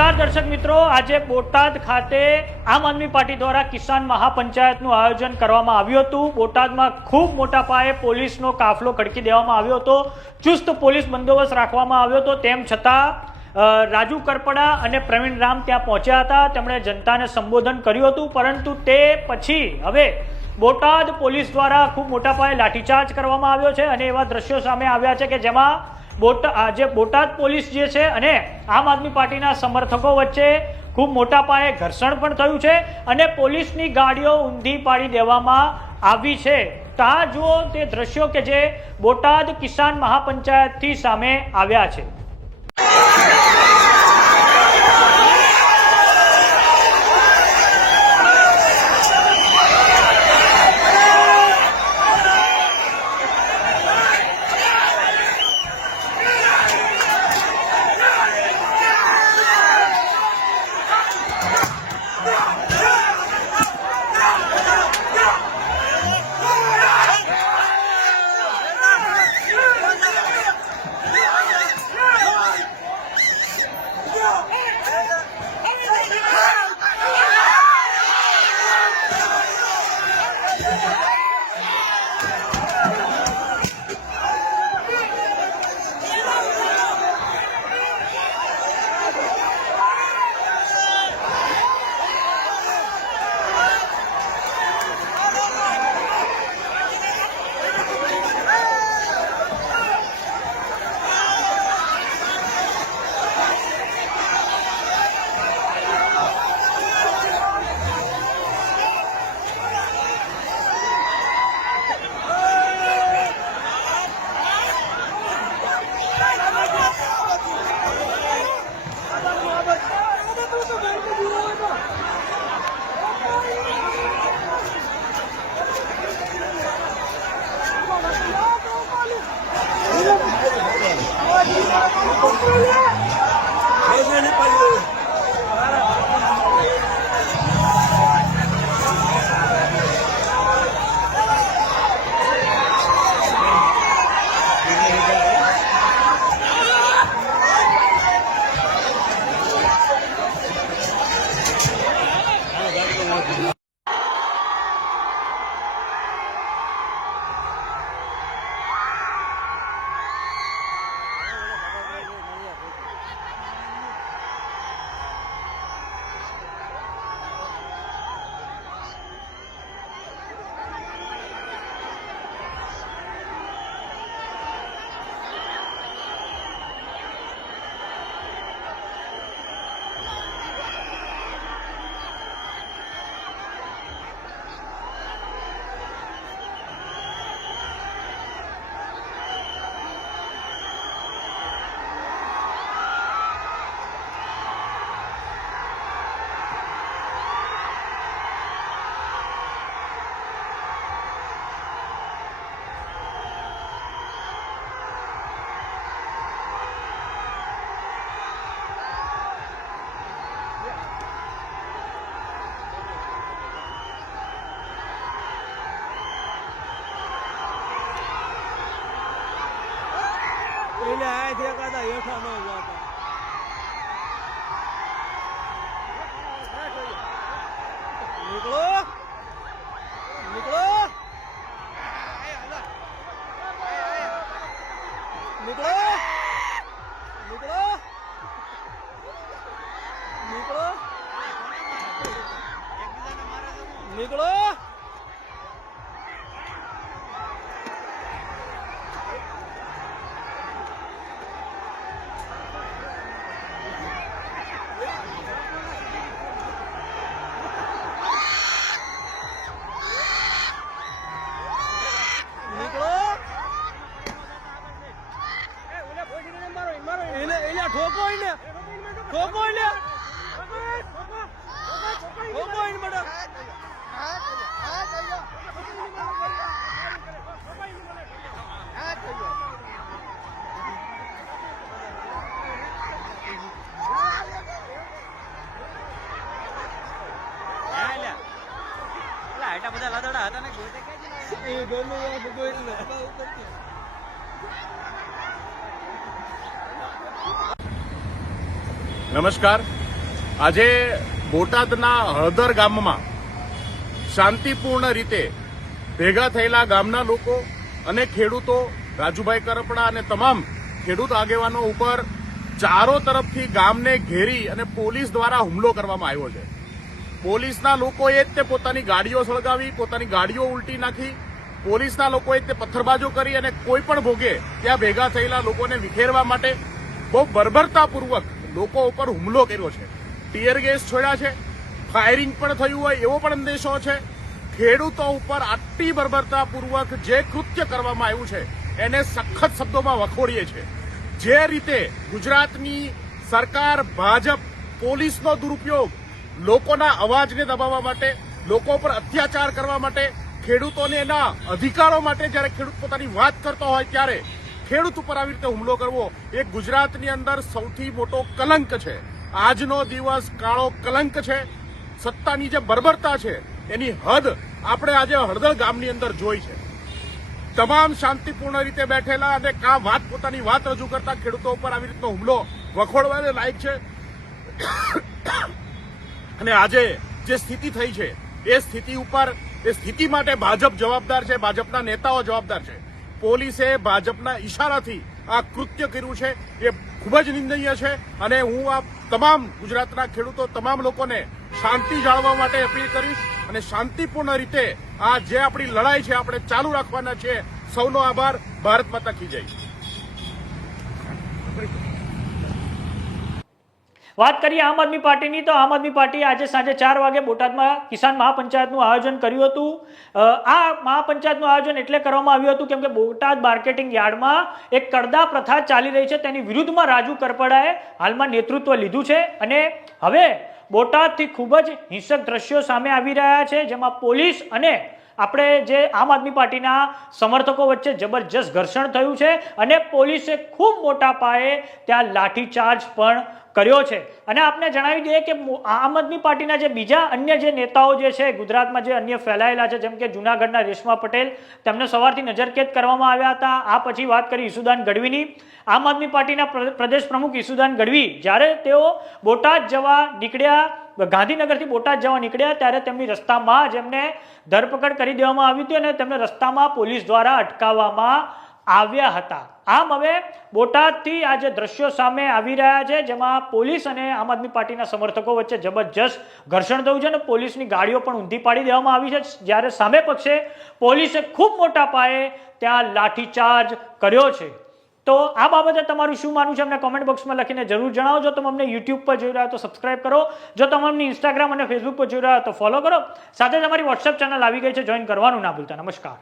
નમસ્કાર દર્શક મિત્રો, આજે બોટાદ ખાતે આમ આદમી પાર્ટી દ્વારા કિસાન મહાપંચાયતનું આયોજન કરવામાં આવ્યું હતું। બોટાદમાં ખૂબ મોટા પાયે પોલીસનો કાફલો ખડકી દેવામાં આવ્યો હતો, ચુસ્ત પોલીસ બંદોબસ્ત રાખવામાં આવ્યો હતો। તેમ છતાં રાજુ કરપડા અને પ્રવીણ રામ ત્યાં પહોંચ્યા હતા, તેમણે જનતાને સંબોધન કર્યું હતું, પરંતુ તે પછી હવે બોટાદ પોલીસ દ્વારા ખૂબ મોટા પાયે લાઠીચાર્જ કરવામાં આવ્યો છે અને એવા દ્રશ્યો સામે આવ્યા છે કે જેમાં બોટાદ પોલીસ જે છે અને આમ આદમી પાર્ટીના સમર્થકો વચ્ચે ખૂબ મોટા પાયે ઘર્ષણ પણ થયું છે અને પોલીસની ગાડીઓ ઊંધી પાડી દેવામાં આવી છે। તો આ જુઓ તે દ્રશ્યો કે જે બોટાદ કિસાન મહાપંચાયતથી સામે આવ્યા છે। નમસ્કાર, આજે બોટાદના હળદર ગામમાં શાંતિપૂર્ણ રીતે ભેગા થયેલા ગામના લોકો અને ખેડૂતો, રાજુભાઈ કરપડા અને તમામ ખેડૂત આગેવાનો ઉપર ચારો તરફથી ગામને ઘેરી અને પોલીસ દ્વારા હુમલો કરવામાં આવ્યો છે. પોલીસના લોકોએ જ તે પોતાની ગાડીઓ સળગાવી, પોતાની ગાડીઓ ઉલટી નાખી, પોલીસના લોકોએ જ તે પથ્થરબાજો કરી અને કોઈ પણ ભોગે ત્યાં ભેગા થયેલા લોકોને વિખેરવા માટે બહુ બર્બરતાપૂર્વક લોકો ઉપર હુમલો કર્યો છે. ટીયર ગેસ છોડ્યા છે, ફાયરિંગ પણ થયું હોય એવો પણ અંદેશો છે. ખેડૂતો ઉપર આટલી બર્બરતાપૂર્વક જે કૃત્ય કરવામાં આવ્યું છે એને સખત શબ્દોમાં વખોડીએ છીએ. જે રીતે ગુજરાતની સરકાર, ભાજપ, પોલીસનો દુરુપયોગ લોકોના અવાજને દબાવવા માટે, લોકો પર અત્યાચાર કરવા માટે, ખેડૂતોને એના અધિકારો માટે જ્યારે ખેડૂત પોતાની વાત કરતો હોય ત્યારે ખેડૂત ઉપર આવી રીતે હુમલો કરવો એ ગુજરાતની અંદર સૌથી મોટો કલંક છે. આજનો દિવસ કાળો કલંક છે. સત્તાની જે બર્બરતા છે એની હદ આપણે આજે હળદર ગામની અંદર જોઈ છે. તમામ શાંતિપૂર્ણ રીતે બેઠેલા અને પોતાની વાત રજૂ કરતા ખેડૂતો ઉપર આવી રીતનો હુમલો વખોડવાને લાયક છે. અને આજે જે સ્થિતિ થઈ છે એ સ્થિતિ માટે ભાજપ જવાબદાર છે, ભાજપના નેતાઓ જવાબદાર છે. પોલીસે ભાજપના ઈશારાથી આ કૃત્ય કર્યું છે એ ખૂબ જ નિંદનીય છે. અને હું આ તમામ ગુજરાતના ખેડૂતો, તમામ લોકોને શાંતિ જાળવવા માટે અપીલ કરીશ અને શાંતિપૂર્ણ રીતે આ જે આપણી લડાઈ છે આપણે ચાલુ રાખવાના છે. સૌનો આભાર. ભારત માતા કી જય. વાત કરીએ આમ આદમી પાર્ટીની, તો આમ આદમી પાર્ટીએ આજે સાંજે 4 વાગે બોટાદમાં કિસાન મહાપંચાયતનું આયોજન કર્યું હતું. આ મહાપંચાયતનું આયોજન એટલે કરવામાં આવ્યું હતું કેમ કે બોટાદ માર્કેટિંગ યાર્ડમાં એક કડદા પ્રથા ચાલી રહી છે, તેની વિરુદ્ધમાં રાજુ કરપડાએ હાલમાં નેતૃત્વ લીધું છે. અને હવે બોટાદથી ખૂબ જ હિંસક દ્રશ્યો સામે આવી રહ્યા છે, જેમાં પોલીસ અને આપણે જે આમ આદમી પાર્ટીના સમર્થકો વચ્ચે જબરજસ્ત ઘર્ષણ થયું છે અને પોલીસે ખૂબ મોટા પાયે ત્યાં લાઠીચાર્જ પણ કર્યો છે. અને આપને જણાવી દઈએ કે આમ આદમી પાર્ટીના જે બીજા અન્ય જે નેતાઓ જે છે ગુજરાતમાં, જે અન્ય ફેલાયેલા છે, જેમ કે જૂનાગઢના રેશમા પટેલ, તેમને સવારથી નજરકેદ કરવામાં આવ્યા હતા. આ પછી વાત કરી ઈસુદાન ગઢવીની. આમ આદમી પાર્ટીના પ્રદેશ પ્રમુખ ઈસુદાન ગઢવી જ્યારે તેઓ બોટાદ જવા નીકળ્યા, ગાંધીનગરથી બોટાદ જવા નીકળ્યા, ત્યારે તેમની રસ્તામાં જ એમને ધરપકડ કરી દેવામાં આવી હતી અને તેમને રસ્તામાં પોલીસ દ્વારા અટકાવવામાં આવ્યા હતા. આમ હવે બોટાદથી આ જે દ્રશ્યો સામે આવી રહ્યા છે, જેમાં પોલીસ અને આમ આદમી પાર્ટીના સમર્થકો વચ્ચે જબરજસ્ત ઘર્ષણ થયું છે અને પોલીસની ગાડીઓ પણ ઊંધી પાડી દેવામાં આવી છે, જ્યારે સામે પક્ષે પોલીસે ખૂબ મોટા પાયે ત્યાં લાઠીચાર્જ કર્યો છે. તો આ બાબતે તમારું શું માનવું છે અમને કોમેન્ટ બોક્સમાં લખીને જરૂર જણાવો. જો તમે અમને યુટ્યુબ પર જોઈ રહ્યા તો સબસ્ક્રાઇબ કરો, જો તમે અમને ઇન્સ્ટાગ્રામ અને ફેસબુક પર જોઈ રહ્યા તો ફોલો કરો. સાથે જ અમારી વોટ્સએપ ચેનલ આવી ગઈ છે, જોઈન કરવાનું ના ભૂલતા. નમસ્કાર.